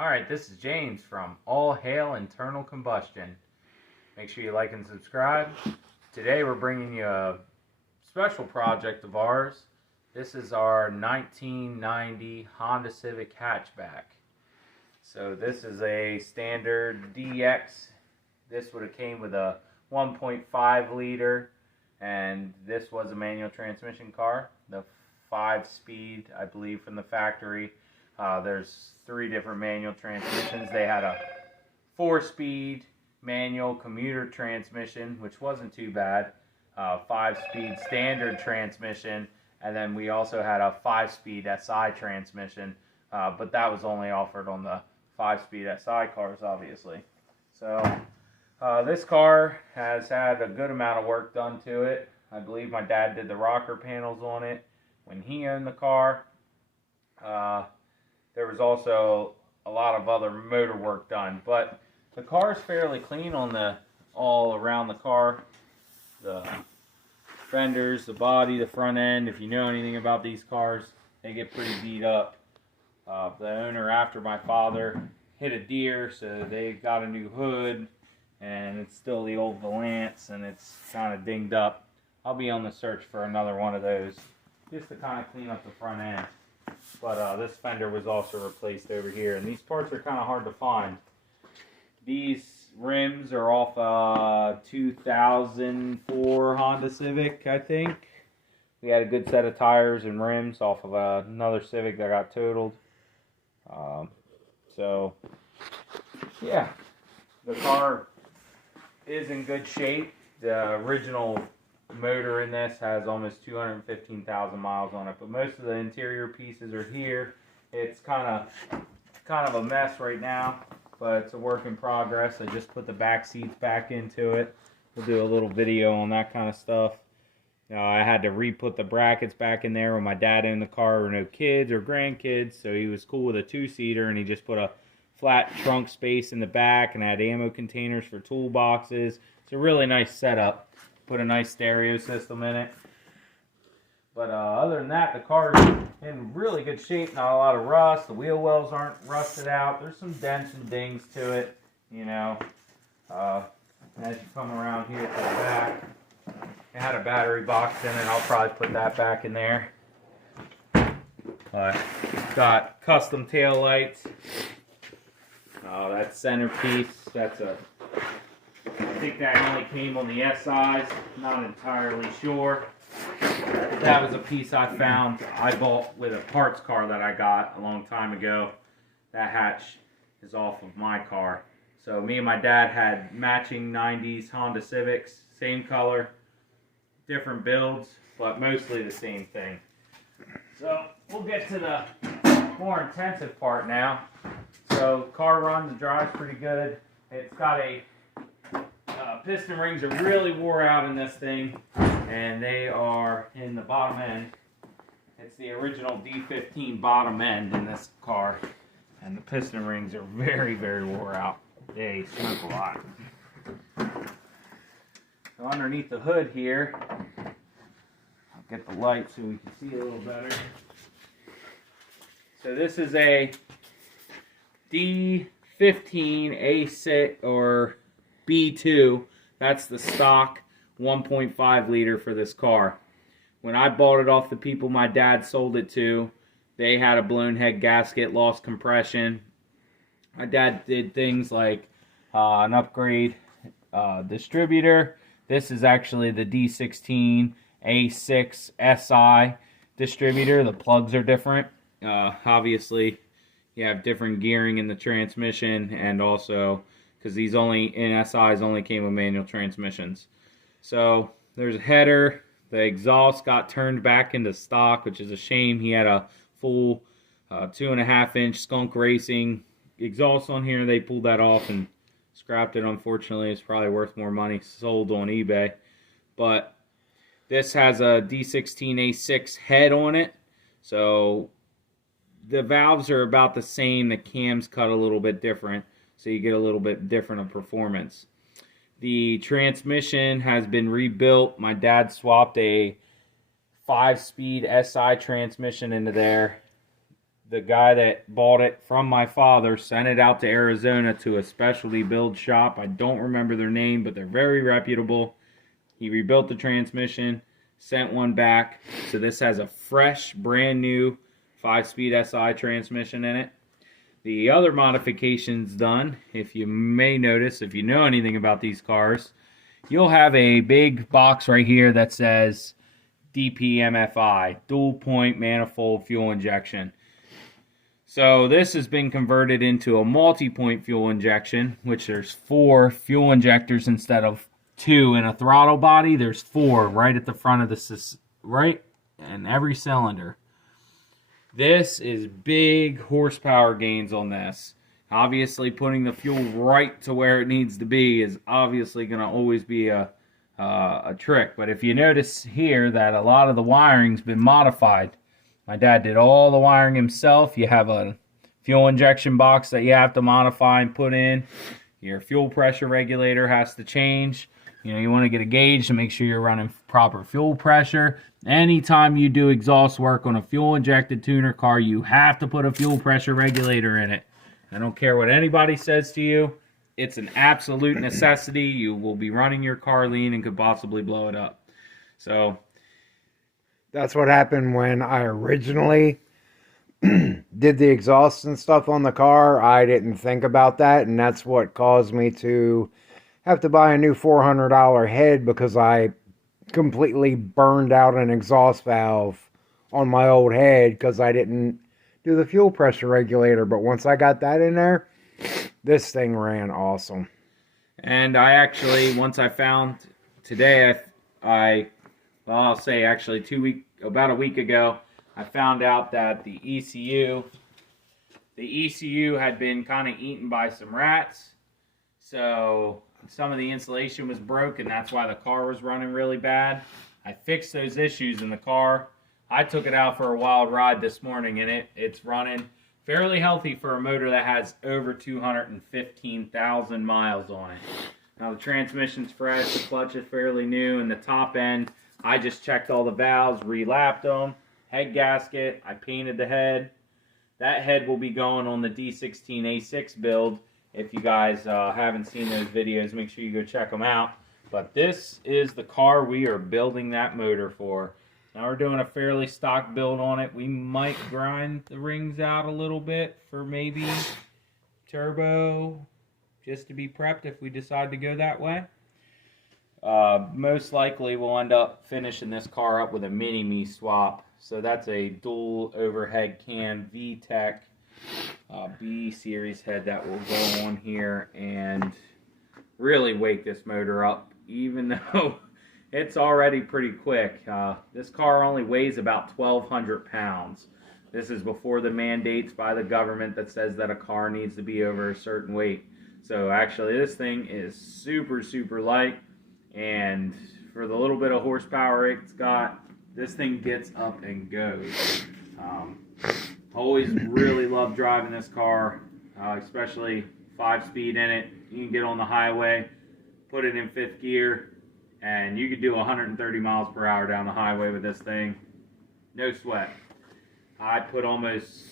Alright, this is James from All Hail Internal Combustion. Make sure you like and subscribe. Today we're bringing you a special project of ours. This is our 1990 Honda Civic Hatchback. So this is a standard DX. This would have came with a 1.5 liter, and this was a manual transmission car. The 5-speed, I believe, from the factory. There's 3 different manual transmissions. They had a 4-speed manual commuter transmission, which wasn't too bad. 5-speed standard transmission, and then we also had a 5-speed SI transmission, but that was only offered on the 5-speed SI cars, obviously. So this car has had a good amount of work done to it. I believe my dad did the rocker panels on it when he owned the car. There was also a lot of other motor work done, but the car is fairly clean on all around the car. The fenders, the body, the front end. If you know anything about these cars, they get pretty beat up. The owner, after my father, hit a deer, so they got a new hood, and it's still the old Valance, and it's kind of dinged up. I'll be on the search for another one of those, just to kind of clean up the front end. But this fender was also replaced over here, and these parts are kind of hard to find. These rims are off a 2004 Honda Civic, I think. We had a good set of tires and rims off of another Civic that got totaled. So, yeah, the car is in good shape. The original motor in this has almost 215,000 miles on it, but most of the interior pieces are here. It's kind of a mess right now, but it's a work in progress. I just put the back seats back into it. We'll do a little video on that kind of stuff. I had to re-put the brackets back in there when my dad owned the car. There were no kids or grandkids, so he was cool with a 2-seater, and he just put a flat trunk space in the back and had ammo containers for toolboxes. It's a really nice setup. Put a nice stereo system in it. But other than that, the car is in really good shape. Not a lot of rust. The wheel wells aren't rusted out. There's some dents and dings to it, you know. As you come around here to the back, it had a battery box in it. I'll probably put that back in there. Got custom tail lights. That centerpiece, I think that only came on the SIs, not entirely sure. That was a piece I found, I bought with a parts car that I got a long time ago. That hatch is off of my car. So me and my dad had matching 90s Honda Civics, same color, different builds, but mostly the same thing. So we'll get to the more intensive part now. So car runs and drives pretty good. It's got a piston rings are really wore out in this thing, and they are in the bottom end. It's the original D15 bottom end in this car, and the piston rings are very, very wore out. They smoke a lot. So underneath the hood here, I'll get the light so we can see a little better. So this is a D15 A6 or B2. That's the stock 1.5 liter for this car. When I bought it off the people my dad sold it to, they had a blown head gasket, lost compression. My dad did things like an upgrade distributor. This is actually the D16 A6 SI distributor. The plugs are different. Obviously, you have different gearing in the transmission, and also because these in SIs only came with manual transmissions. So there's a header. The exhaust got turned back into stock, which is a shame. He had a full 2.5-inch Skunk Racing exhaust on here. They pulled that off and scrapped it. Unfortunately, it's probably worth more money sold on eBay. But this has a D16A6 head on it. So the valves are about the same. The cam's cut a little bit different, so you get a little bit different of performance. The transmission has been rebuilt. My dad swapped a 5-speed SI transmission into there. the guy that bought it from my father sent it out to Arizona to a specialty build shop. I don't remember their name, but they're very reputable. He rebuilt the transmission, sent one back. So this has a fresh, brand new 5-speed SI transmission in it. The other modifications done, if you may notice, if you know anything about these cars, you'll have a big box right here that says DPMFI, dual point manifold fuel injection. So this has been converted into a multi-point fuel injection, which there's 4 fuel injectors instead of 2 in a throttle body. There's 4 right at the front of the right in every cylinder. This is big horsepower gains on this. Obviously, putting the fuel right to where it needs to be is obviously going to always be a trick. But if you notice here that a lot of the wiring's been modified. My dad did all the wiring himself. You have a fuel injection box that you have to modify and put in. Your fuel pressure regulator has to change. You know, you want to get a gauge to make sure you're running proper fuel pressure. Anytime you do exhaust work on a fuel injected tuner car, you have to put a fuel pressure regulator in it. I don't care what anybody says to you. It's an absolute necessity. You will be running your car lean and could possibly blow it up. So that's what happened when I originally did the exhaust and stuff on the car. I didn't think about that, and that's what caused me to have to buy a new $400 head, because I completely burned out an exhaust valve on my old head because I didn't do the fuel pressure regulator. But once I got that in there, this thing ran awesome. And I actually, once I found today, I'll say actually about a week ago, I found out that the ECU had been kind of eaten by some rats. So some of the insulation was broken. That's why the car was running really bad. I fixed those issues in the car. I took it out for a wild ride this morning, and it's running fairly healthy for a motor that has over 215,000 miles on it. Now the transmission's fresh, the clutch is fairly new, and the top end, I just checked all the valves, relapped them, head gasket, I painted the head. That head will be going on the D16A6 build. If you guys haven't seen those videos, make sure you go check them out. But this is the car we are building that motor for. Now we're doing a fairly stock build on it. We might grind the rings out a little bit for maybe turbo, just to be prepped if we decide to go that way. Most likely we'll end up finishing this car up with a mini-me swap. So that's a dual overhead cam VTEC B series head that will go on here and really wake this motor up, even though it's already pretty quick. This car only weighs about 1,200 pounds. This is before the mandates by the government that says that a car needs to be over a certain weight. So actually this thing is super, super light, and for the little bit of horsepower it's got, this thing gets up and goes. Always really love driving this car, especially 5-speed in it. You can get on the highway, put it in 5th gear, and you could do 130 miles per hour down the highway with this thing. No sweat. I put almost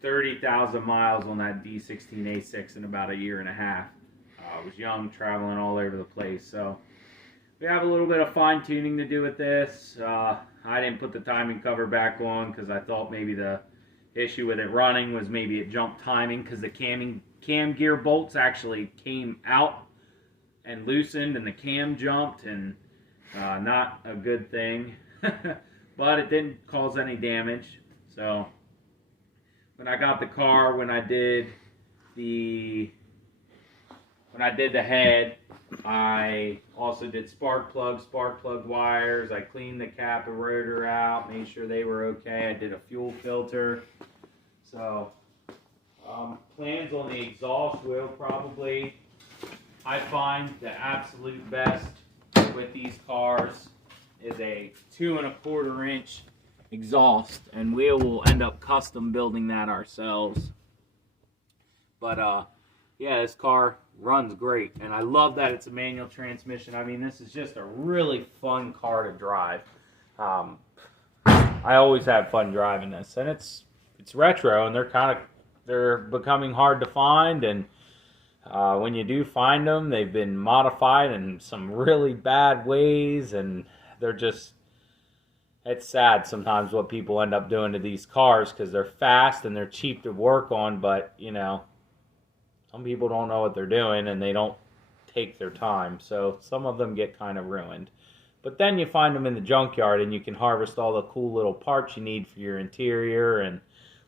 30,000 miles on that D16A6 in about a year and a half. I was young, traveling all over the place. So we have a little bit of fine tuning to do with this. I didn't put the timing cover back on because I thought maybe the issue with it running was maybe it jumped timing, because the cam gear bolts actually came out and loosened and the cam jumped, and not a good thing. But it didn't cause any damage. So when I got the car, when I did the head, I also did spark plug wires. I cleaned the cap and rotor out, made sure they were okay. I did a fuel filter. So plans on the exhaust will probably, I find the absolute best with these cars is a 2¼ inch exhaust, and we will end up custom building that ourselves. But yeah, this car runs great, and I love that it's a manual transmission. I mean, this is just a really fun car to drive. I always have fun driving this, and it's it's retro, and they're becoming hard to find. And when you do find them, they've been modified in some really bad ways, and they're just, it's sad sometimes what people end up doing to these cars, because they're fast and they're cheap to work on, but you know, some people don't know what they're doing and they don't take their time, so some of them get kind of ruined. But then you find them in the junkyard and you can harvest all the cool little parts you need for your interior and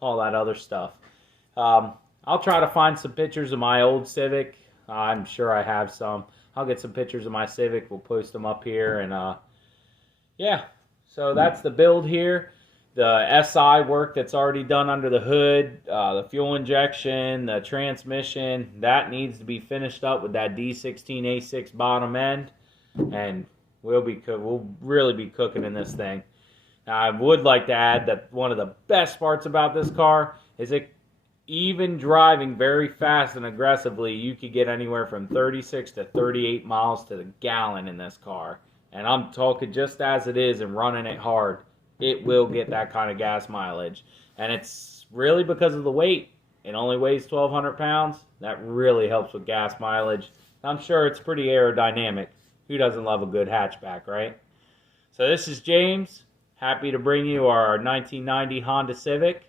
all that other stuff. I'll try to find some pictures of my old Civic. I'm sure I have some. I'll get some pictures of my Civic. We'll post them up here. And yeah, so that's the build here. The SI work that's already done under the hood, the fuel injection, the transmission, that needs to be finished up with that D16A6 bottom end. And we'll really be cooking in this thing. Now, I would like to add that one of the best parts about this car is it, even driving very fast and aggressively, you could get anywhere from 36 to 38 miles to the gallon in this car. And I'm talking just as it is and running it hard, it will get that kind of gas mileage. And it's really because of the weight. It only weighs 1,200 pounds. That really helps with gas mileage. I'm sure it's pretty aerodynamic. Who doesn't love a good hatchback, right? So this is James. Happy to bring you our 1990 Honda Civic.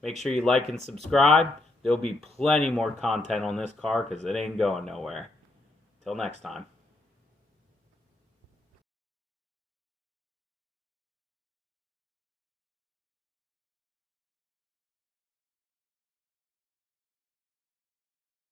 Make sure you like and subscribe. There'll be plenty more content on this car because it ain't going nowhere. Till next time.